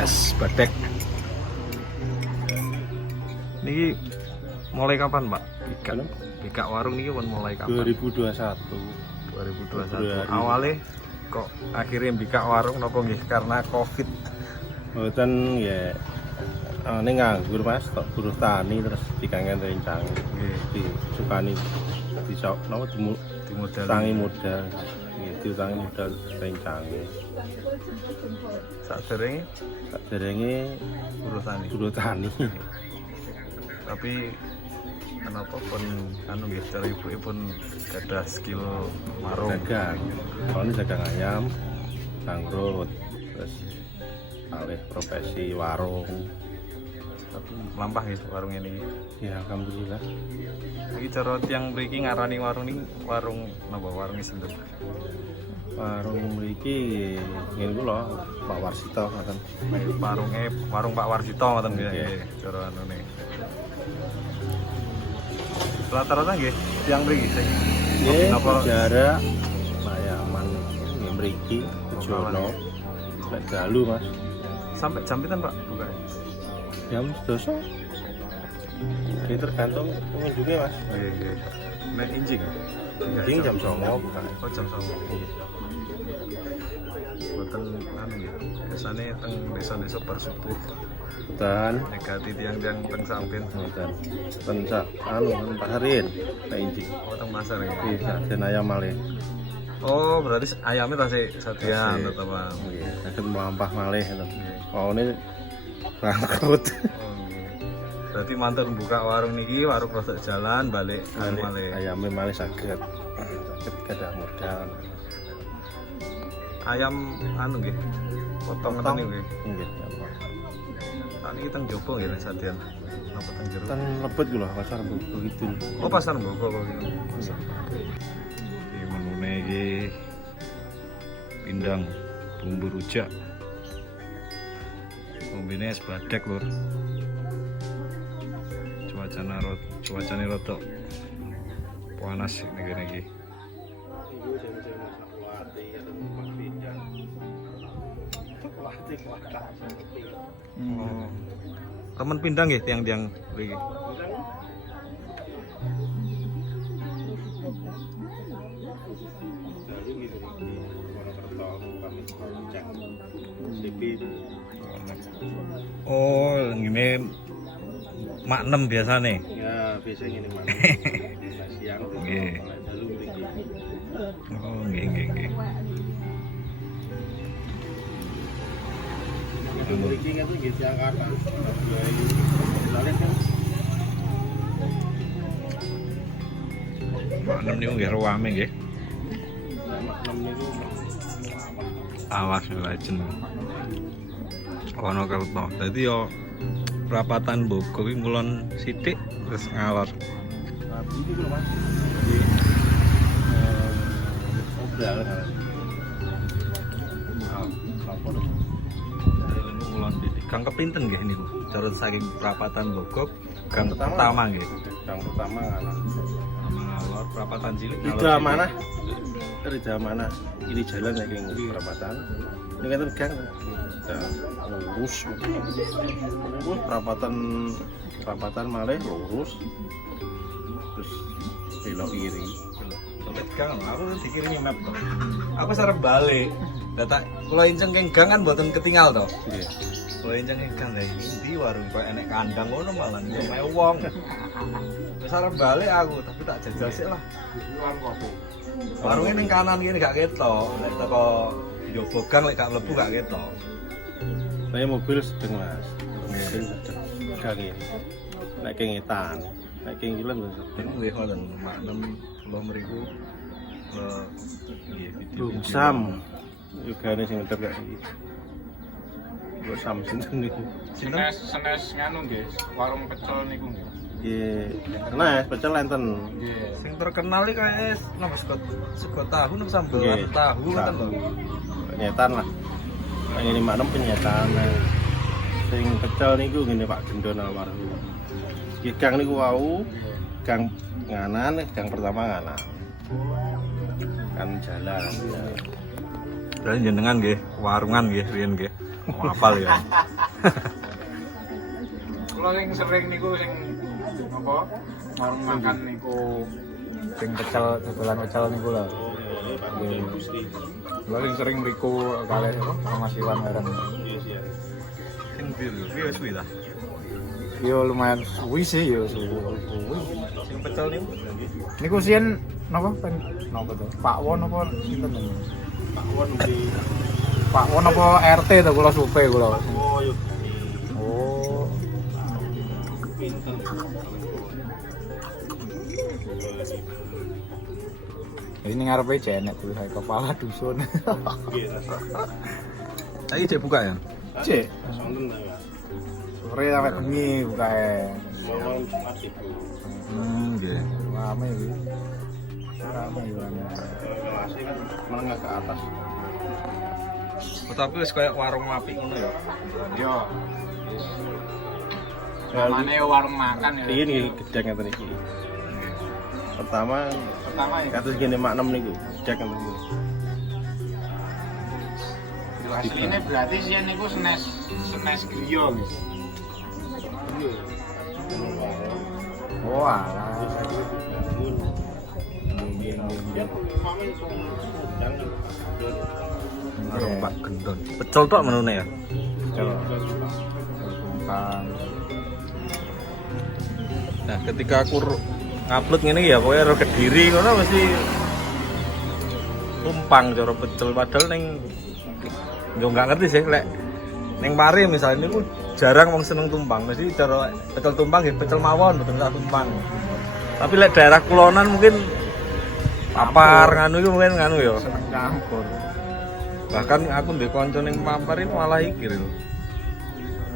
Es badek. Niki mulai kapan, Pak? Bika warung niki pun mulai kapan? 2021. 2021. Awalnya kok akhirnya bika warung nopo nggih karena Covid? Mboten ya ini nganggur Mas, tok buruh tani terus dikangen rencang. Nggih, Disukani bisa napa dimodali. tangi modal. Nggih, diutangi modal rencang. Saderenge buruh tani. Tapi kenapa pun anu nggih cara ibu pun ada skill warung Dagang. Soalnya dagang ayam, bangkrut. Terus alih profesi warung. tapi lampah gitu warung ini. Ya alhamdulillah. Iki cara tiyang mriki ngarani warung ini warung napa warung sinten? Warung mriki ngene kula Pak Warsito ngoten. Warung Pak Warsito ngoten nggih. Nggih. Nggih, cara anune. Rata-rata nggih tiyang mriki sing Nggih, napa jarak Mayaman nggih mriki Jono. Lek dalu Mas. sampai jam pinten Pak buka? Jam 12. Ini tergantung pengunjungnya Mas. Nggih, nggih. Nek injing. Injing jam 09.00 bukan. Oh jam 09.00. Boten anu ya. Biasane teng desa-desa bersubuh. Dan Negati tiang-tiang teng sampin. ngoten. Penca pasarin nek injing. Oh teng pasar ya. Bisa den ayam malih. Oh berarti ayamnya tasih sadian Tasih. tetep Bang. Nggih, saged mlampah malih ngoten. Nggih. Maune bangkrut. Oh nggih. Berarti mantun buka warung niki, warung rada jalan balik anu malih. Ayame malih saged. Saged gadah modal. Ayam anu nggih. Potong ngoten niku nggih. Nggih, apa. Nah niki teng jopo nggih nek sadian. Napa teng jero? Kan lebet lho pasar begitu. Oh pasar Bogor kok gitu. Pasar. Iki menune iki pindang bumbu rujak. Kombine es badek lur. Cuacane rada panas nek iki. Oh. Temen pindang nggih tiang-tiang mriki. Oh, ngene mak 6 biasane. Ya, biasanya ini mana? Siang Nggih. dalu mriki. Oh, nggih. Itu mriki kan nggih siang kata. Soalnya kan Mak 6 niku nggih rame nggih. enam niku Awas legend. Ono kerto. Dadi yo perapatan Bogor iki ngulon sithik terus ngalor. rapi iki lho Mas. Obral kan. Lapor. Ngulon sithik. Gang kepinten nggih niku. Cara saking perapatan Bogor gang pertama nggih. Gang pertama ngalah. Ngalor perapatan cilik Ida mana? Ida mana? Ini jalan saking perapatan. Ini kan gang. Lurus. Perapatan malih lurus. Terus belok kiri. Lihat gang, aku dikirimi map toh. Aku sarep balik. Data kula inceng keng gang kan mboten ketinggal toh. Nggih. Kula inceng keng gang lha iki warung kok enek kandang ngono malah omahe wong. Wis arep balik aku, tapi tak jajal sik lah. Warungnya ning kanan kene gak ketok. Lek teko njobo gang lek gak mlebu gak ketok. Saya mobil sedang Mas. Mobil sedang. Gang ini. Nek kengetan. Nek kengkilan lho. Ini nggih ngoten, maknem kula mriku nggih video. Sam. Juga ini sing ngetep kayak iki. Kok sam sinten niku? Sinten? Senes nganu nggih, warung pecel niku nggih. Nggih. Nah, pecel enten. Nggih. Sing terkenal iki kayak napa sego tahu napa sambel Nggih. tahu ngoten lho. Penyetan lah. Nah, ini maknem penyetan. Sing pecel niku ngene Pak Gendon almarhum. Iki gang niku wau, gang nganan, gang pertama nganan. kan jalan ya. Berarti jenengan nggih, warungan nggih riyen nggih. Mau hafal ya. Kalau yang sering niku sing apa? Warung makan niku sing pecel, dodolan pecel niku lho. Kalau yang sering mriku kalih apa? Sama Mas Iwan bareng. Sing biru, piye suwi ta? Yo lumayan suwi sih yo suwi. Sing pecel niku. Niku sien napa pen napa to? Pak Won apa sinten niku? Pak Won di Pak Won apa RT to kula supe kula. oh yuk Oh. pinter. Ini ngarepe jenek tuh saya kepala dusun. Saiki cek buka ya. Cek. Sonten ta. Sore sampai bengi bukae. Mau Jumat itu. Nggih. Rame iki. Rame banget. Kelasnya kan menengah ke atas. Oh, tapi wis kayak warung apik ngono ya. Yo. Namanya warung makan ya. Ini gedang ngeten iki. Pertama Pertama ya. kados gini mak 6 niku, gedang ngeten iki. Aslinya berarti sih niku senes griyo guys. Oh alah. Warung Pak Gendon. Pecel tok menune ya. Nah, ketika aku ngupload ngene ya pokoknya ro Kediri ngono mesti tumpang cara pecel padahal ning yo nggak ngerti sih lek ning Pare misalnya niku jarang wong seneng tumpang mesti cara pecel tumpang nggih pecel mawon mboten sak tumpang. Tapi lek daerah kulonan mungkin papar nganu iku mungkin nganu ya. Seneng campur. Bahkan aku ndek kanca ning Pampar ini malah iki lho.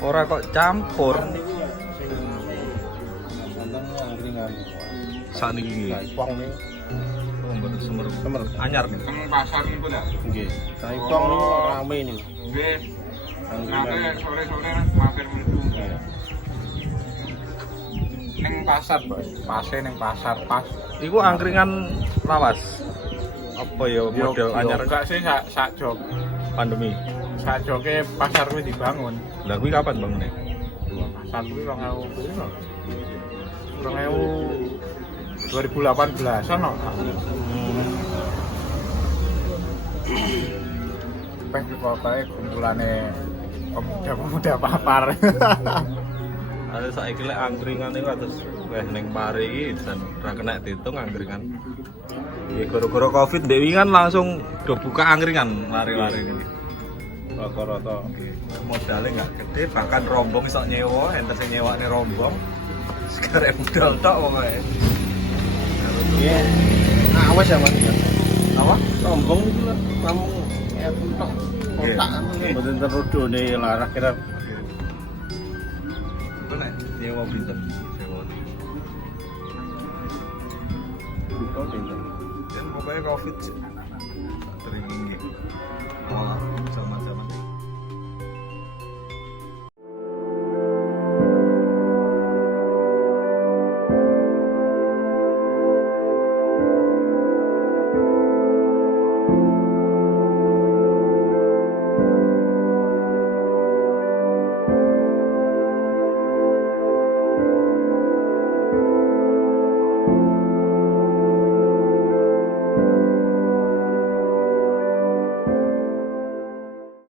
Ora kok campur. Saat ini Saipong nih. oh mboten semer Semer. anyar nih. Teng pasar niku dah. Nggih. Saipong niku rame nih. Nggih. Nanti Angkringan. sore-sore mampir mriku. Ning pasar, Bos. Pase ning pasar pas. Iku angkringan lawas. Apa ya model anyar Enggak sih sak jog. pandemi. Sak joge pasar kuwi dibangun. Lah kuwi kapan bangune? Pasar kuwi 2018 ono. Peh pokoke kumpulane pemuda-pemuda papar. Ada saiki lek angkringan iku atus weh ning Pare iki jan ra kena diitung angkringan. Ya gara-gara Covid Dewi kan langsung do buka angkringan lari-lari ini. Rata-rata. Modalnya nggak gede, bahkan rombong iso nyewa, ente sing nyewane rombong. Sekarang modal tok pokoknya. Iya. Awas ya Mas ya. Apa? Sombong niku lho, kamu tok. Kotak Nggih. mboten terudone larang kira. Itu nek nyewa pinten? Nyewa. Kok pinter. Dan pokoknya Covid